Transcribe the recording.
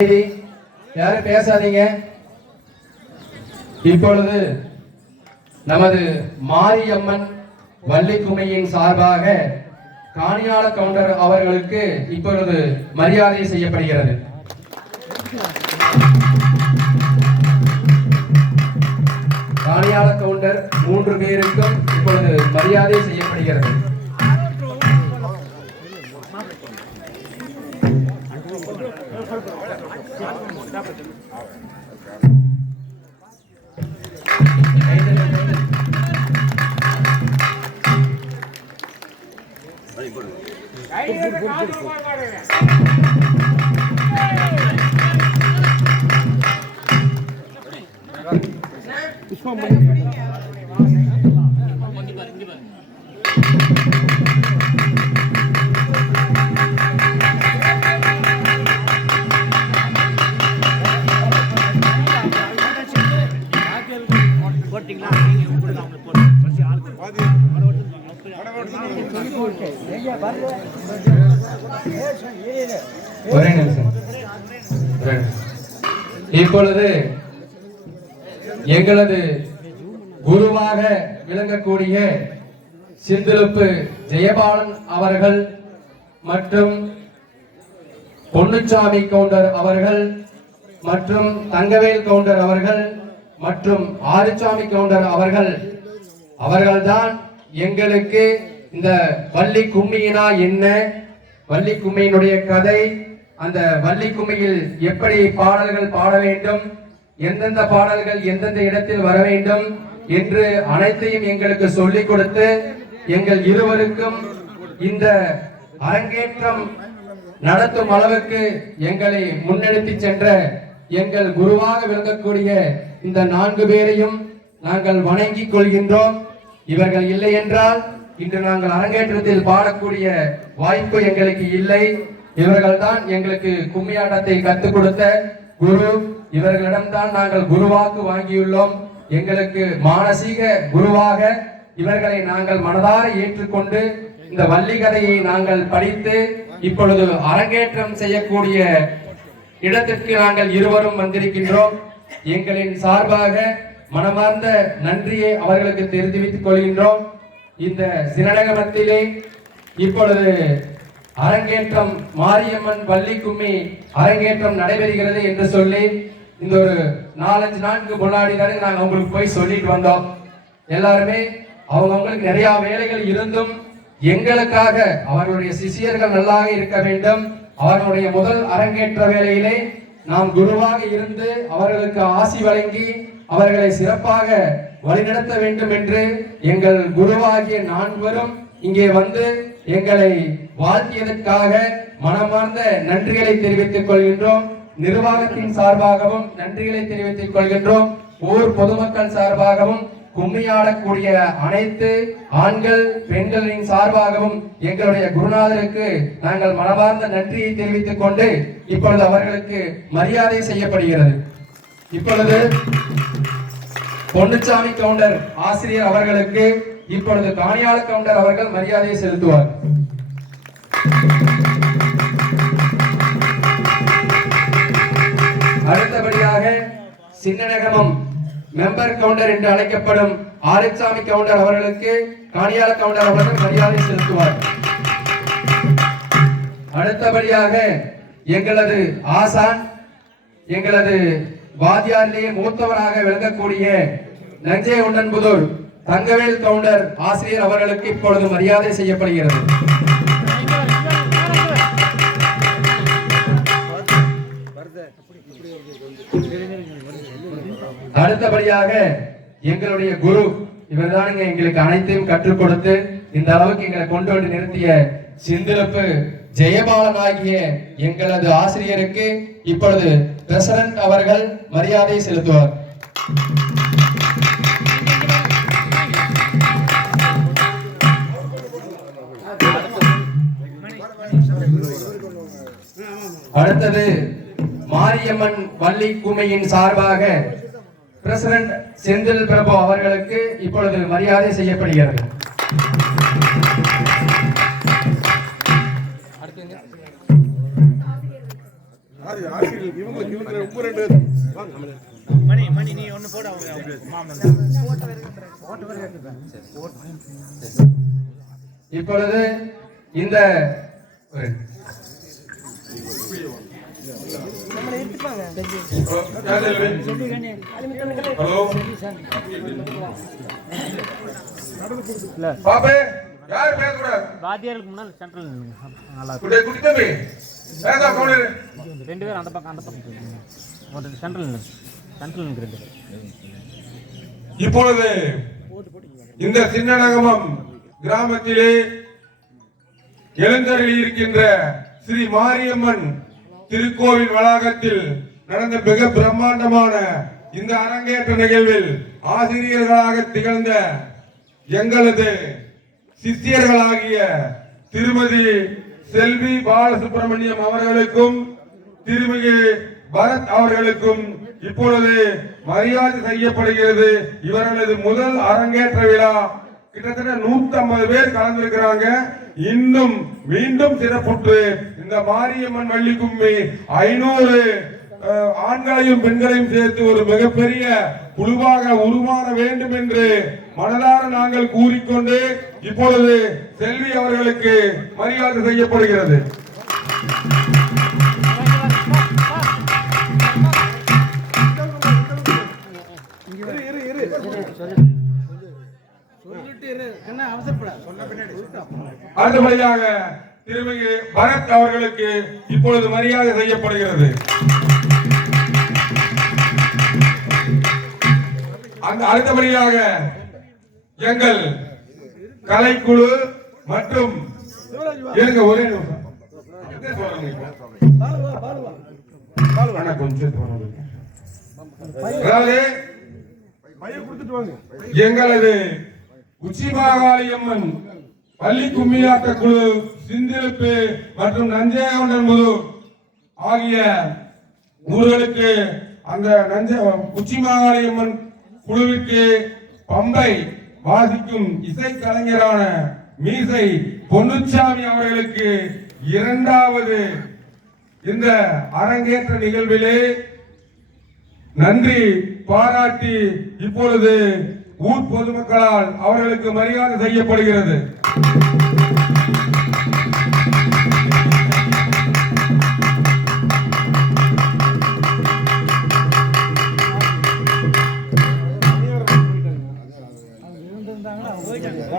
யாரும் பேசாதீங்க. இப்பொழுது நமது மாரியம்மன் வள்ளிக்கும்மியின் சார்பாக காணியாள கவுண்டர் அவர்களுக்கு இப்பொழுது மரியாதை செய்யப்படுகிறது. காணியாள கவுண்டர் 3 பேருக்கும் இப்பொழுது மரியாதை செய்யப்படுகிறது. இப்பொழுது எங்களது குருவாக விளங்கக்கூடிய சிந்திலுப்பு ஜெயபாலன் அவர்கள் மற்றும் பொன்னுச்சாமி கவுண்டர் அவர்கள் மற்றும் தங்கவேல் கவுண்டர் அவர்கள் மற்றும் ஆறுசாமி கவுண்டர் அவர்கள்தான் எங்களுக்கு இந்த வள்ளி கும்மியினா என்ன, வள்ளி கும்மியினுடைய கதை, அந்த வள்ளி கும்மியில் எப்படி பாடல்கள் பாட வேண்டும், எந்தெந்த பாடல்கள் எந்தெந்த இடத்தில் வர வேண்டும் என்று அனைத்தையும் எங்களுக்கு சொல்லிக் கொடுத்து எங்கள் இருவருக்கும் இந்த அரங்கேற்றம் நடத்தும் அளவுக்கு எங்களை முன்னெடுத்து சென்ற எங்கள் குருவாக விளங்கக்கூடிய இந்த 4 பேரையும் நாங்கள் வணங்கிக் கொள்கின்றோம். இவர்கள் இல்லை என்றால் இன்று நாங்கள் அரங்கேற்றத்தில் பாடக்கூடிய வாய்ப்பு எங்களுக்கு இல்லை. இவர்கள் தான் எங்களுக்கு கும்மியாட்டத்தை கற்றுக் கொடுத்த குரு. இவர்களிடம்தான் நாங்கள் குருவாக்கு வாங்கியுள்ளோம். எங்களுக்கு மானசீக குருவாக இவர்களை நாங்கள் மனதார ஏற்றுக்கொண்டு இந்த வள்ளி கதையை நாங்கள் படித்து இப்பொழுது அரங்கேற்றம் செய்யக்கூடிய இடத்திற்கு நாங்கள் இருவரும் வந்திருக்கின்றோம். எங்களின் சார்பாக மனமார்ந்த நன்றியை அவர்களுக்கு தெரிவித்துக் கொள்கின்றோம். இந்த சினடகமத்திலே இப்பொழுது அரங்கேற்றம் மாரியம்மன் வள்ளி கும்மி அரங்கேற்றம் நடைபெறுகிறது என்று சொல்லி இந்த ஒரு 4-5 நாட்களுக்கு முன்னாடி தானே நாங்கள் அவங்களுக்கு போய் சொல்லிட்டு வந்தோம். எல்லாருமே அவங்களுக்கு நிறைய வேலைகள் இருந்தும் எங்களுக்காக அவர்களுடைய சிஷியர்கள் நல்லாக இருக்க வேண்டும், அவர்களுடைய முதல் அரங்கேற்ற வேலையிலே நாம் குருவாக இருந்து அவர்களுக்கு ஆசி வழங்கி அவர்களை சிறப்பாக வழிநடத்த வேண்டும் என்று எங்கள் குருவாகிய 4 இங்கே வந்து எங்களை வாழ்த்தியதற்காக மனமார்ந்த நன்றிகளை தெரிவித்துக் கொள்கின்றோம். நிர்வாகத்தின் சார்பாகவும் நன்றிகளை தெரிவித்துக் கொள்கின்றோம். ஊர் பொதுமக்கள் சார்பாகவும் கும்மியாடக்கூடிய அனைத்து ஆண்கள் பெண்களின் சார்பாகவும் எங்களுடைய குருநாதருக்கு நாங்கள் மனமார்ந்த நன்றியை தெரிவித்துக் கொண்டு இப்பொழுது அவர்களுக்கு மரியாதை செய்யப்படுகிறது. இப்பொழுது பொன்னுச்சாமி கவுண்டர் ஆசிரியர் அவர்களுக்கு இப்பொழுது காணியாள கவுண்டர் அவர்கள் மரியாதையை செலுத்துவார். அடுத்தபடியாக சின்னநகமம் மெம்பர் கவுண்டர் என்று அழைக்கப்படும் ஆறுசாமி கவுண்டர் அவர்களுக்கு காணியாள கவுண்டர் அவர்கள் மரியாதை செலுத்துவார். அடுத்தபடியாக எங்களது ஆசான், எங்களது வாத்தியாரிலேயே மூத்தவராக விளங்கக்கூடிய நஞ்சை உண்டன்புதூர் தங்கவேல் கவுண்டர் ஆசிரியர் அவர்களுக்கு இப்பொழுது மரியாதை செய்யப்படுகிறது. அடுத்தபடியாக எங்களுடைய குரு, இவர்தான் எங்களுக்கு அனைத்தையும் கற்றுக் கொடுத்து இந்த அளவுக்கு எங்களை கொண்டு வந்து நிறுத்திய சிந்திலுப்பு ஜெயபாலன் ஆகிய எங்களது ஆசிரியருக்கு இப்பொழுது பிரசிடன்ட் அவர்கள் மரியாதை செலுத்துவார். அடுத்தது மாரியம்மன் வள்ளி கும்மியின் சார்பாக பிரசிடன்ட் செந்தில் பிரபு அவர்களுக்கு இப்பொழுது மரியாதை செய்யப்படுகிறது. மணி நீ ஒண்ணு போட இப்பொழுது இந்த பாப்பே யார் பேசக்கூடாது வாத்தியாருக்கு முன்னால சென்ட்ரல் நல்லா குடி குடி தம்பி பேசா கோணு ரெண்டு பேரும் அந்த பக்கம் ஒரு சென்ட்ரல் ரெண்டு பேர் இப்பொழுது இந்த சின்னநகமம் கிராமத்திலே எழுந்தருளி இருக்கின்ற ஸ்ரீ மாரியம்மன் திருக்கோவில் வளாகத்தில் நடந்த மிக பிரம்மாண்டமான இந்த அரங்கேற்ற நிகழ்வில் ஆசிரியர்களாக திகழ்ந்த எங்களது சிஷ்யர்களாகிய திருமதி செல்வி பாலசுப்ரமணியம் அவர்களுக்கும் திருமிகு பரத் அவர்களுக்கும் இப்பொழுது மரியாதை செய்யப்படுகிறது. இவர்களது முதல் அரங்கேற்ற விழா கிட்டத்தட்ட 150 பேர் கலந்திருக்கிறாங்க. இன்னும் மீண்டும் சிறப்புற்று இந்த மாரியம்மன் வள்ளி கும்மி 500 ஆண்களையும் பெண்களையும் சேர்த்து ஒரு மிகப்பெரிய குழுவாக உருமாற வேண்டும் என்று மனதார நாங்கள் கூறிக்கொண்டு இப்பொழுது செல்வி அவர்களுக்கு மரியாதை செய்யப்படுகிறது. அடுத்தபடியாக திருமிகு பரத் அவர்களுக்கு இப்பொழுது மரியாதை செய்யப்படுகிறது. அடுத்தபடியாக எங்கள் கலைக்குழு மற்றும் ஒரே எங்களது உச்சிமாகாளியம்மன் பள்ளி கும்மியாட்ட குழு சிந்திருப்பு மற்றும் நஞ்சையமுதூர் ஆகிய ஊர்களுக்கு அந்த உச்சிமாகாளியம்மன் குழுவிற்கு பம்பை வாசிக்கும் இசை கலைஞரான மீசை பொன்னுச்சாமி அவர்களுக்கு இரண்டாவது இந்த அரங்கேற்ற நிகழ்விலே நன்றி பாராட்டி இப்பொழுது ஊர் பொதுமக்களால் அவர்களுக்கு மரியாதை செய்யப்படுகிறது.